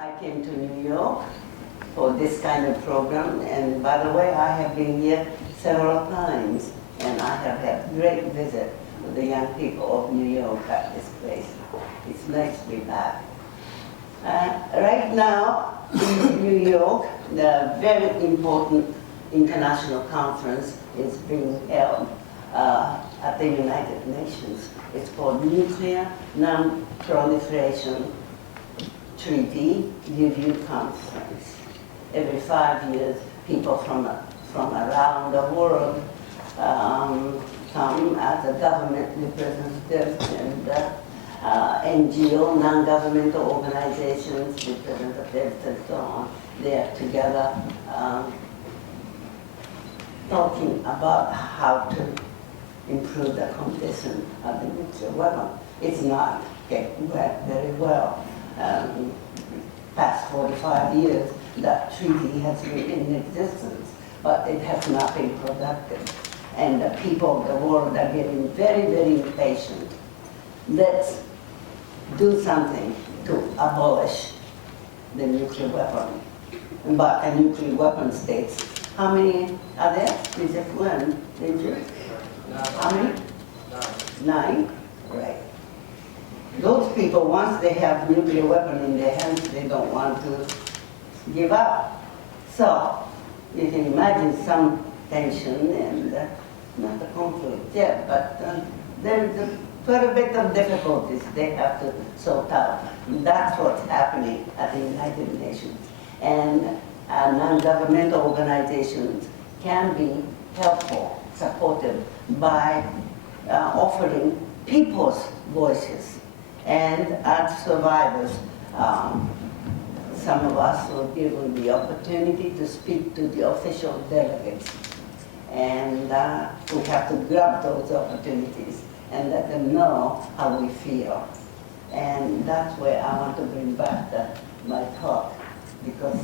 I came to New York for this kind of program, and by the way, I have been here several times, and I have had great visit with the young people of New York at this place. It's nice to be back. Right now, in New York, the very important international conference is being held at the United Nations. It's called Nuclear Non-Proliferation Treaty Review Conference. Every 5 years, people from around the world come as a government representatives and NGO, non-governmental organizations, representatives, and so on. They are together talking about how to improve the condition of the nuclear weapon. It's not getting very well. Past 45 years, that treaty has been in existence, but it has not been productive. And the people of the world are getting very, very impatient. Let's do something to abolish the nuclear weapon. But a nuclear weapon states, how many are there? You just learned, didn't you? How many? 9? Right. Those people, once they have nuclear weapon in their hands, they don't want to give up. So you can imagine some tension and not a conflict yet, but there's quite a bit of difficulties they have to sort out. That's what's happening at the United Nations. And non-governmental organizations can be helpful, supportive by offering people's voices. And as survivors, some of us were given the opportunity to speak to the official delegates. And we have to grab those opportunities and let them know how we feel. And that's where I want to bring back my talk, because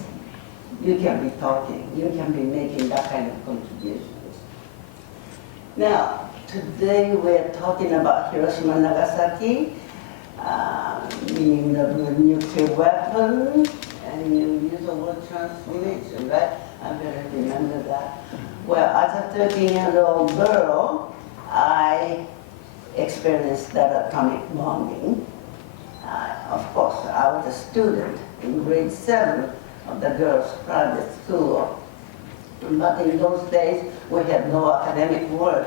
you can be talking, you can be making that kind of contributions. Now, today we're talking about Hiroshima and Nagasaki, meaning the nuclear weapon, and you use the word transformation, right? I better remember that. Well, as a 13-year-old girl, I experienced that atomic bombing. Of course, I was a student in grade 7 of the girls' private school. But in those days, we had no academic work.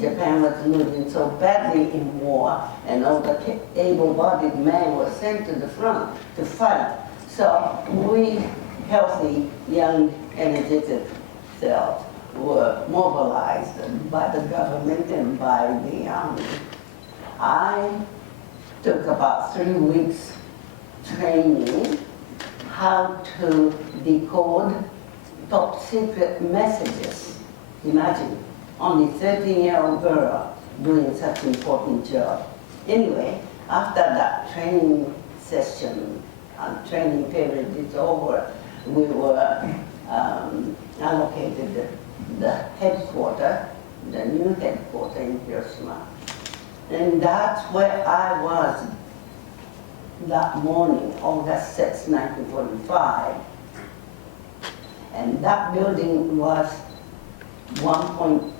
Japan was losing so badly in war, and all the able-bodied men were sent to the front to fight. So we, healthy, young, energetic cells, were mobilized by the government and by the army. I took about 3 weeks training how to decode top secret messages. Imagine, only 13-year-old girl doing such an important job. Anyway, after that training session, training period is over, we were allocated the headquarters, the new headquarters in Hiroshima. And that's where I was that morning, August 6, 1945. And that building was 1.8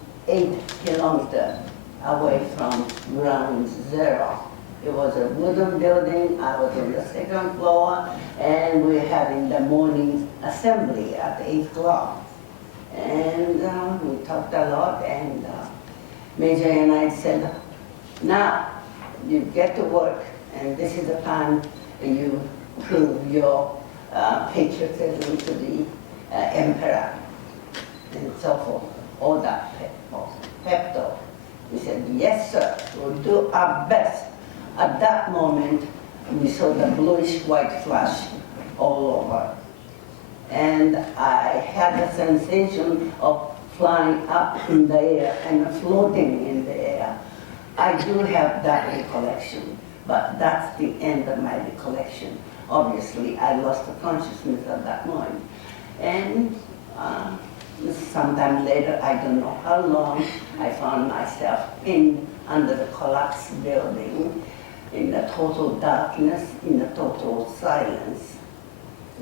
kilometers away from ground zero. It was a wooden building. I was on the 2nd floor, and we were having the morning assembly at 8 o'clock. And we talked a lot, and Major and I said, now you get to work, and this is the time you prove your patriotism to the emperor, and so forth. All that pep talk. We said, yes, sir, we'll do our best. At that moment, we saw the bluish-white flash all over. And I had the sensation of flying up in the air and floating in the air. I do have that recollection, but that's the end of my recollection. Obviously, I lost the consciousness at that moment. And sometime later, I don't know how long, I found myself under the collapsed building, in the total darkness, in the total silence.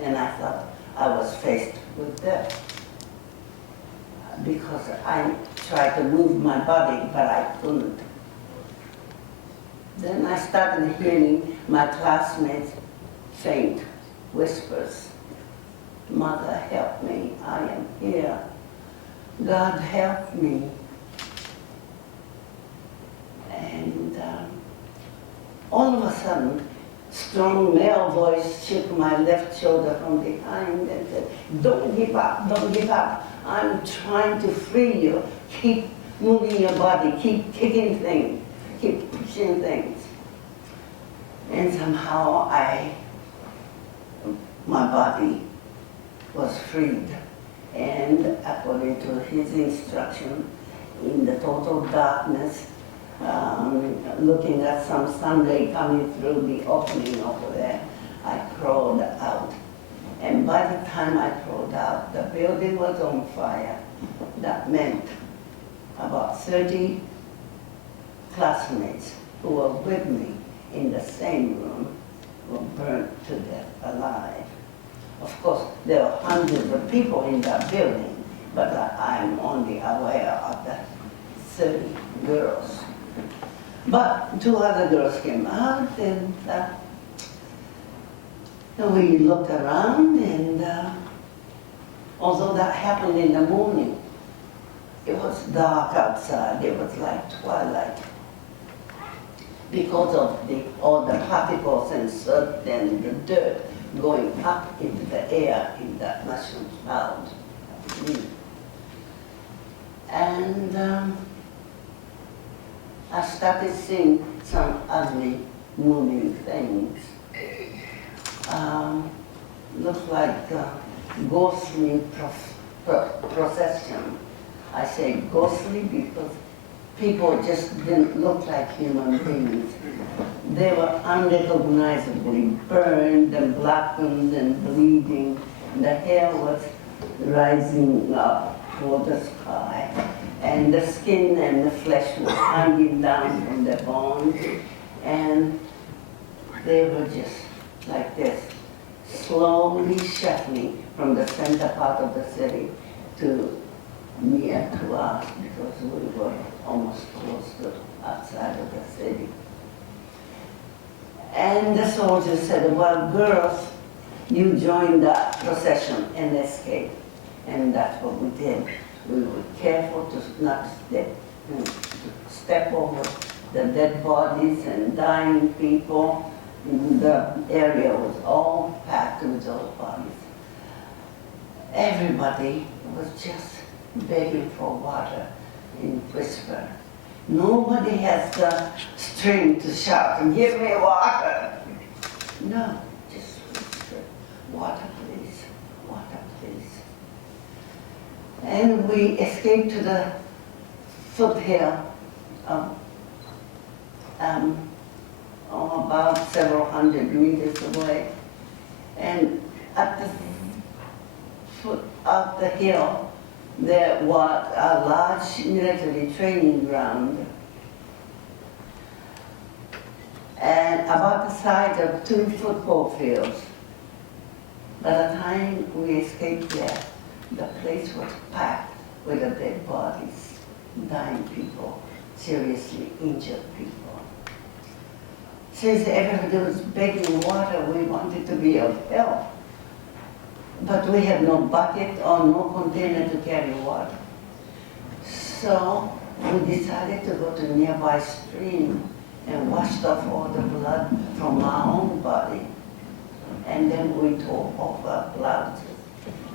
And I thought I was faced with death. Because I tried to move my body, but I couldn't. Then I started hearing my classmates faint whispers. Mother, help me, I am here. God, help me. And all of a sudden, strong male voice shook my left shoulder from behind and said, don't give up, don't give up. I'm trying to free you. Keep moving your body, keep kicking things, keep pushing things. And somehow my body was freed. And according to his instruction, in the total darkness, looking at some sunlight coming through the opening over there, I crawled out. And by the time I crawled out, the building was on fire. That meant about 30 classmates who were with me in the same room were burnt to death alive. Of course, there were hundreds of people in that building, but I'm only aware of the 30 girls. But 2 other girls came out, and we looked around, and although that happened in the morning, it was dark outside. It was like twilight because of all the particles and soot and the dirt going up into the air in that mushroom cloud. And I started seeing some ugly moving things. Looked like ghostly procession. I say ghostly because people just didn't look like human beings. They were unrecognizably burned and blackened and bleeding. The hair was rising up toward the sky, and the skin and the flesh was hanging down from the bones, and they were just like this, slowly shuffling from the center part of the city to near to us, because we were almost close to outside of the city. And the soldiers said, well, girls, you join that procession and escape. And that's what we did. We were careful to not step over the dead bodies and dying people. The area was all packed with those bodies. Everybody was just begging for water in whisper. Nobody has the strength to shout, give me water. No, just whisper, water please, water please. And we escaped to the foothill about several hundred meters away. And at the foot of the hill, there was a large military training ground, and about the size of 2 football fields. By the time we escaped there, the place was packed with the dead bodies, dying people, seriously injured people. Since everybody was begging water, we wanted to be of help. But we had no bucket or no container to carry water. So we decided to go to a nearby stream and washed off all the blood from our own body. And then we tore off our blouses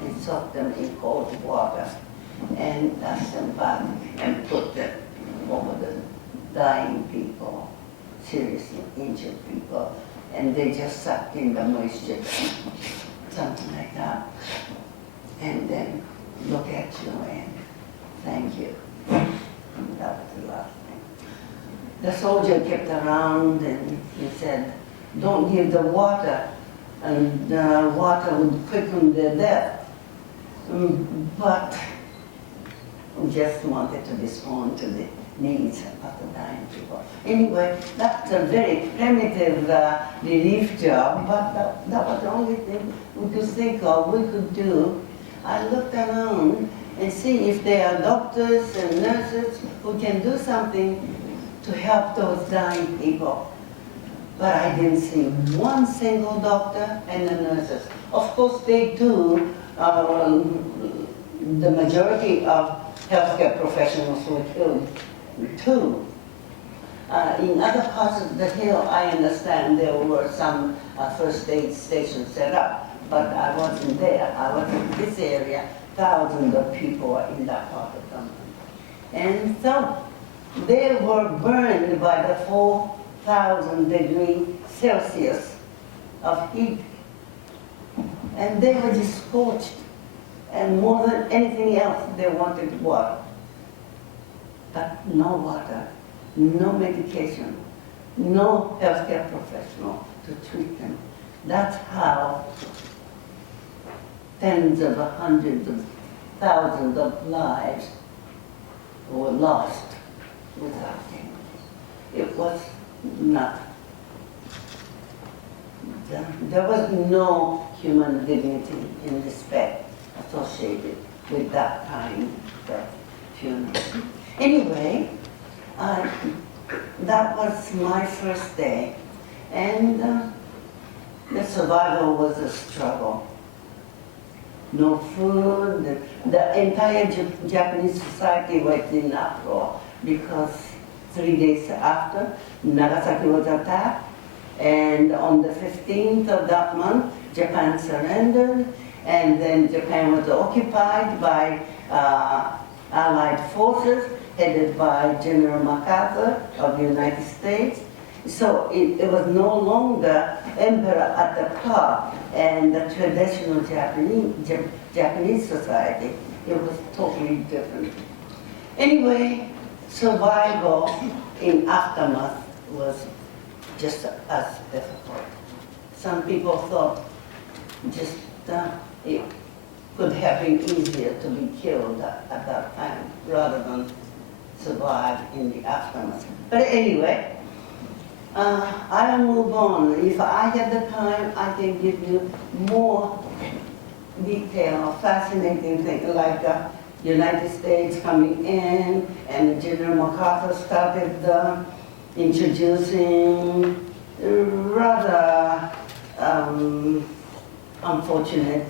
and soaked them in cold water and dust them back and put them over the dying people, seriously injured people. And they just sucked in the moisture, something like that. And then look at you and thank you. And that was the last thing. The soldier kept around and he said, don't give the water, and the water would quicken their death. But we just wanted to respond to the needs of the dying people. Anyway, that's a very primitive relief job, but that was the only thing we could think of, we could do. I looked around and see if there are doctors and nurses who can do something to help those dying people. But I didn't see one single doctor and the nurses. Of course, they do. The majority of healthcare professionals were killed too. In other parts of the hill, I understand there were some first aid stations set up, but I wasn't there. I was in this area. Thousands of people were in that part of the country. And so they were burned by the 4,000 degrees Celsius of heat. And they were just scorched. And more than anything else, they wanted water. But no water, no medication, no healthcare professional to treat them. That's how tens of hundreds of thousands of lives were lost without him. It was not. There was no human dignity and respect associated with that kind of funeral. Anyway, that was my first day, and the survival was a struggle. No food. The entire Japanese society was in uproar because 3 days after, Nagasaki was attacked, and on the 15th of that month, Japan surrendered, and then Japan was occupied by Allied forces headed by General MacArthur of the United States. So it was no longer emperor at the top and the traditional Japanese society. It was totally different. Anyway, survival in aftermath was just as difficult. Some people thought just it could have been easier to be killed at that time rather than survive in the aftermath. But anyway, I'll move on. If I have the time, I can give you more detail, fascinating things like United States coming in, and General MacArthur started introducing rather unfortunate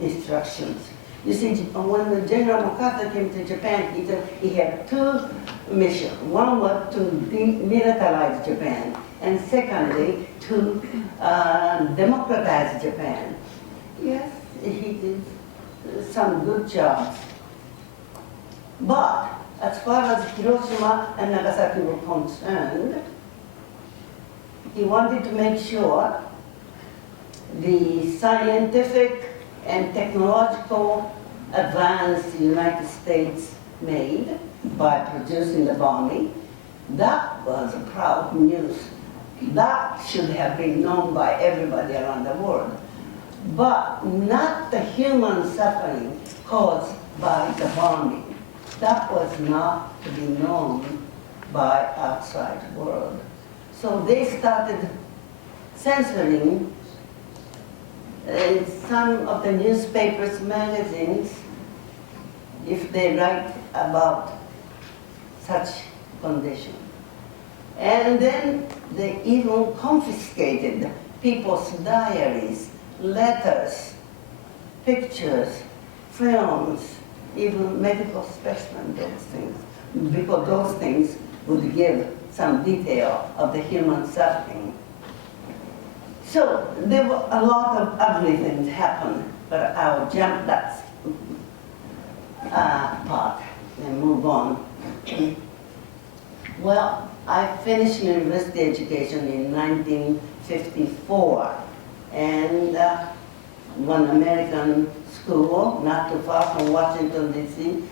instructions. You see, when General MacArthur came to Japan, he had two missions. One was to demilitarize Japan, and secondly, to democratize Japan. Yes, he did some good jobs. But as far as Hiroshima and Nagasaki were concerned, he wanted to make sure the scientific and technological advance the United States made by producing the bombing, that was a proud news. That should have been known by everybody around the world. But not the human suffering caused by the bombing. That was not to be known by outside world. So they started censoring some of the newspapers, magazines, if they write about such condition. And then they even confiscated people's diaries, letters, pictures, films, even medical specimens, those things, because those things would give some detail of the human suffering. So there were a lot of ugly things happen, but I'll jump that part and move on. Well, I finished university education in 1954, and one American school, not too far from Washington, D.C.,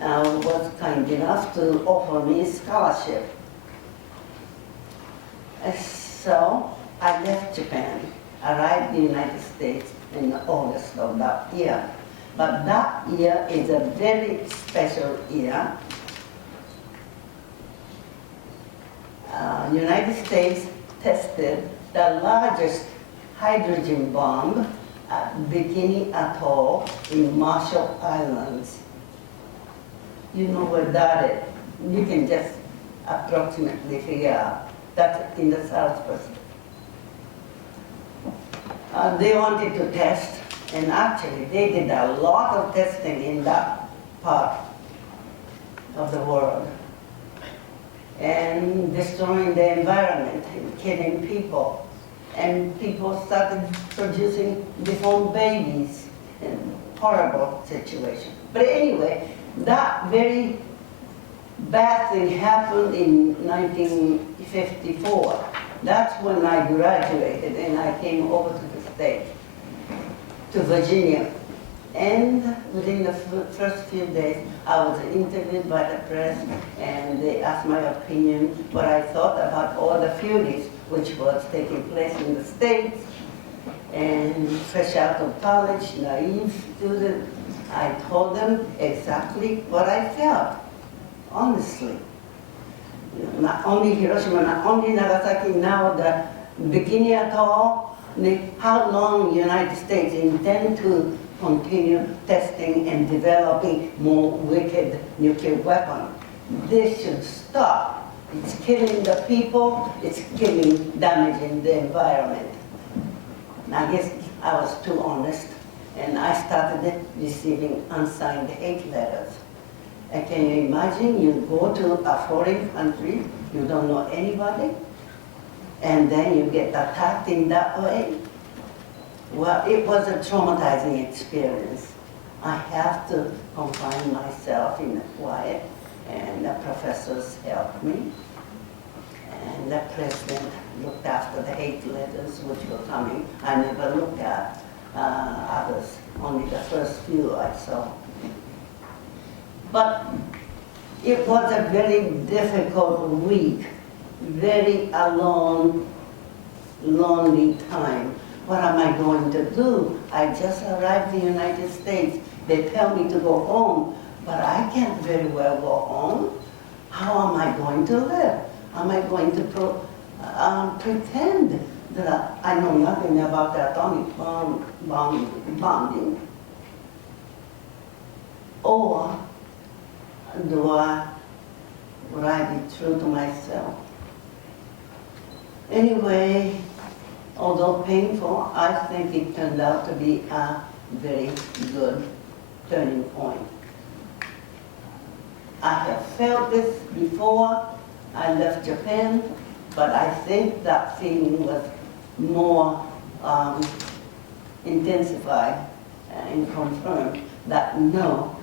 was kind enough to offer me a scholarship. So I left Japan, arrived in the United States in August of that year. But that year is a very special year United States tested the largest hydrogen bomb at Bikini Atoll in Marshall Islands. You know where that is. You can just approximately figure out. That's in the South Pacific. They wanted to test, and actually they did a lot of testing in that part of the world, and destroying the environment and killing people. And people started producing deformed babies, and horrible situation. But anyway, that very bad thing happened in 1954. That's when I graduated and I came over to the States, to Virginia. And within the first few days, I was interviewed by the press, and they asked my opinion, what I thought about all the furies which was taking place in the States. And fresh out of college, naive student, I told them exactly what I felt, honestly. Not only Hiroshima, not only Nagasaki, now the Bikini Atoll, how long the United States intend to continue testing and developing more wicked nuclear weapons. This should stop. It's killing the people, it's damaging the environment. And I guess I was too honest, and I started receiving unsigned hate letters. And can you imagine, you go to a foreign country, you don't know anybody, and then you get attacked in that way? Well, it was a traumatizing experience. I have to confine myself in a quiet, and the professors helped me. And the president looked after the hate letters which were coming. I never looked at others, only the first few I saw. But it was a very difficult week, very alone, lonely time. What am I going to do? I just arrived in the United States. They tell me to go home, but I can't very well go home. How am I going to live? Am I going to pretend that I know nothing about the atomic bombing? Or would I be true to myself? Anyway, although painful, I think it turned out to be a very good turning point. I have felt this before I left Japan, but I think that feeling was more intensified and confirmed that no,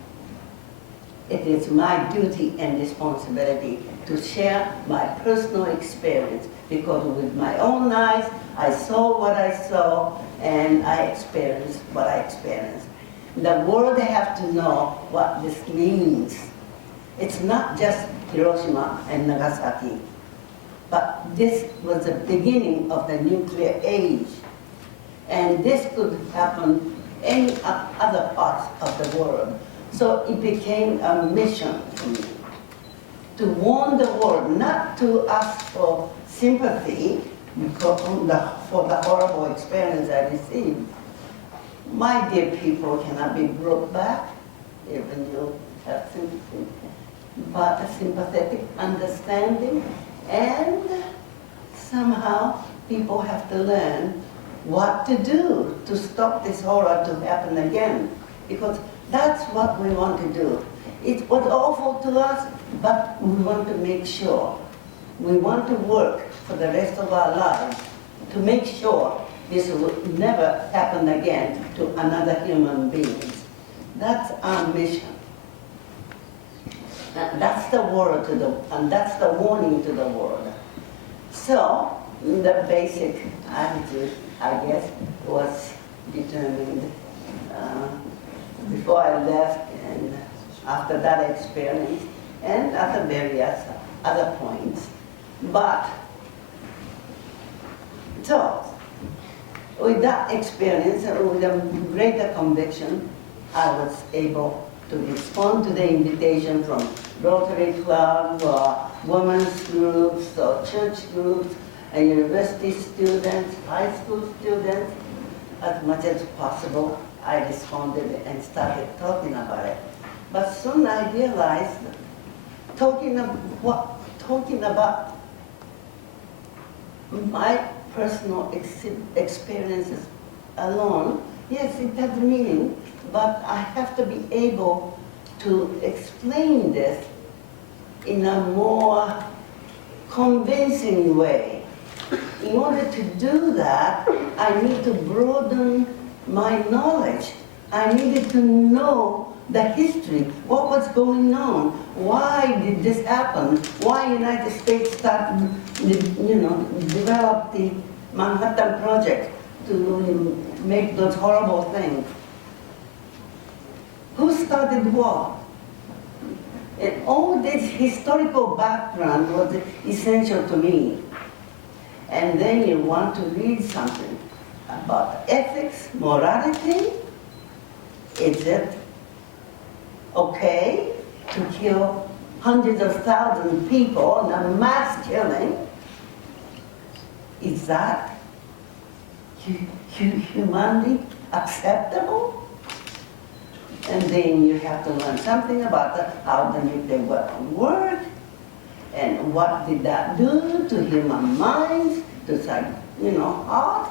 it is my duty and responsibility to share my personal experience, because with my own eyes, I saw what I saw and I experienced what I experienced. The world have to know what this means. It's not just Hiroshima and Nagasaki, but this was the beginning of the nuclear age. And this could happen in other parts of the world. So it became a mission for me to warn the world, not to ask for sympathy for the horrible experience I received. My dear people cannot be brought back, even you have sympathy, but a sympathetic understanding, and somehow people have to learn what to do to stop this horror to happen again, because that's what we want to do. It was awful to us, but we want to make sure. We want to work for the rest of our lives to make sure this will never happen again to another human being. That's our mission. And that's the word and that's the warning to the world. So the basic attitude, I guess, was determined before I left and after that experience and at the various other points. But so with that experience, with a greater conviction, I was able to respond to the invitation from Rotary Club or women's groups or church groups and university students, high school students. As much as possible, I responded and started talking about it. But soon I realized talking about my personal experiences alone, yes, it has meaning, but I have to be able to explain this in a more convincing way. In order to do that, I need to broaden my knowledge. I needed to know the history, what was going on, why did this happen, why the United States started, develop the Manhattan Project to make those horrible things. Who started war? And all this historical background was essential to me. And then you want to read something about ethics, morality. Is it okay to kill hundreds of thousands of people in a mass killing? Is that humanly acceptable? And then you have to learn something about how the nuclear weapon worked, and what did that do to human minds, to heart,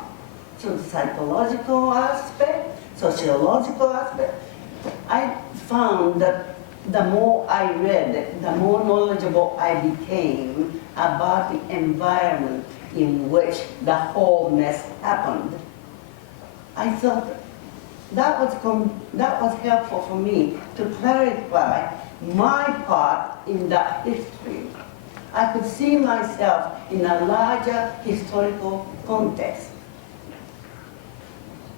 to psychological aspect, sociological aspect. I found that the more I read, the more knowledgeable I became about the environment in which the whole mess happened. I thought that was helpful for me to clarify my part in that history. I could see myself in a larger historical context.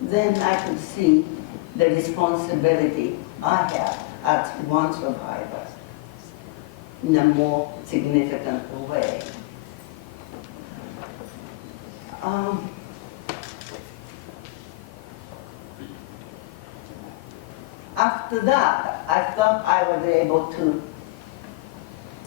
Then I could see the responsibility I have as one survivor in a more significant way. After that, I thought I was able to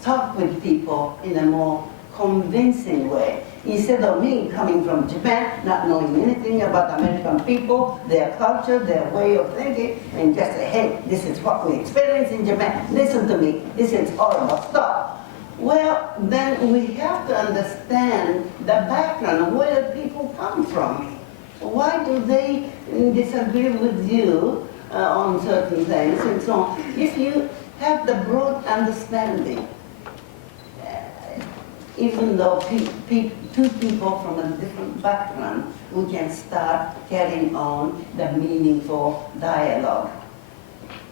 talk with people in a more convincing way. Instead of me coming from Japan, not knowing anything about American people, their culture, their way of thinking, and just say, hey, this is what we experience in Japan. Listen to me, this is horrible stuff. Well, then we have to understand the background of where the people come from. Why do they disagree with you on certain things and so on? If you have the broad understanding, even though two people from a different background, we can start carrying on the meaningful dialogue.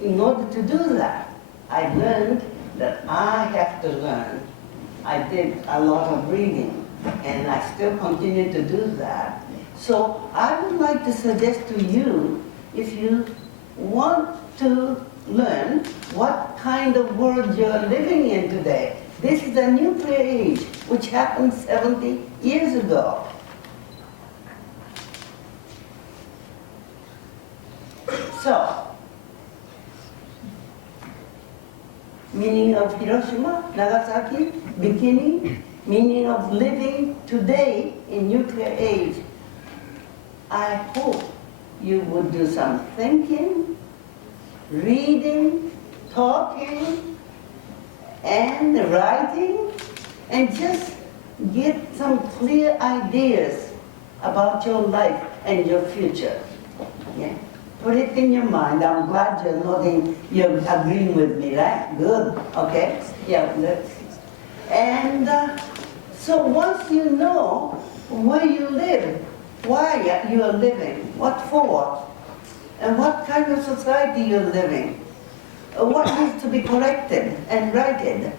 In order to do that, I learned that I have to learn. I did a lot of reading, and I still continue to do that. So I would like to suggest to you, if you want to learn what kind of world you're living in today. This is the nuclear age, which happened 70 years ago. So, meaning of Hiroshima, Nagasaki, beginning, meaning of living today in nuclear age. I hope you would do some thinking, reading, talking, and writing, and just get some clear ideas about your life and your future. Yeah? Put it in your mind. I'm glad you're nodding, you're agreeing with me, right? Good, okay? Yeah, and so once you know where you live, why you are living, what for, and what kind of society you're living, what needs to be corrected and righted,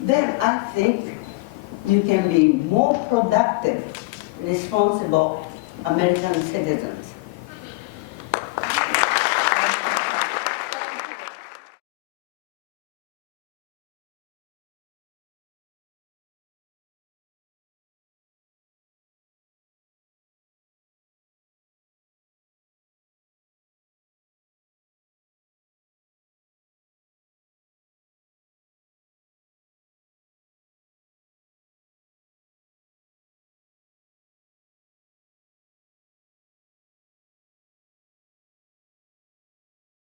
then I think you can be more productive, responsible American citizens.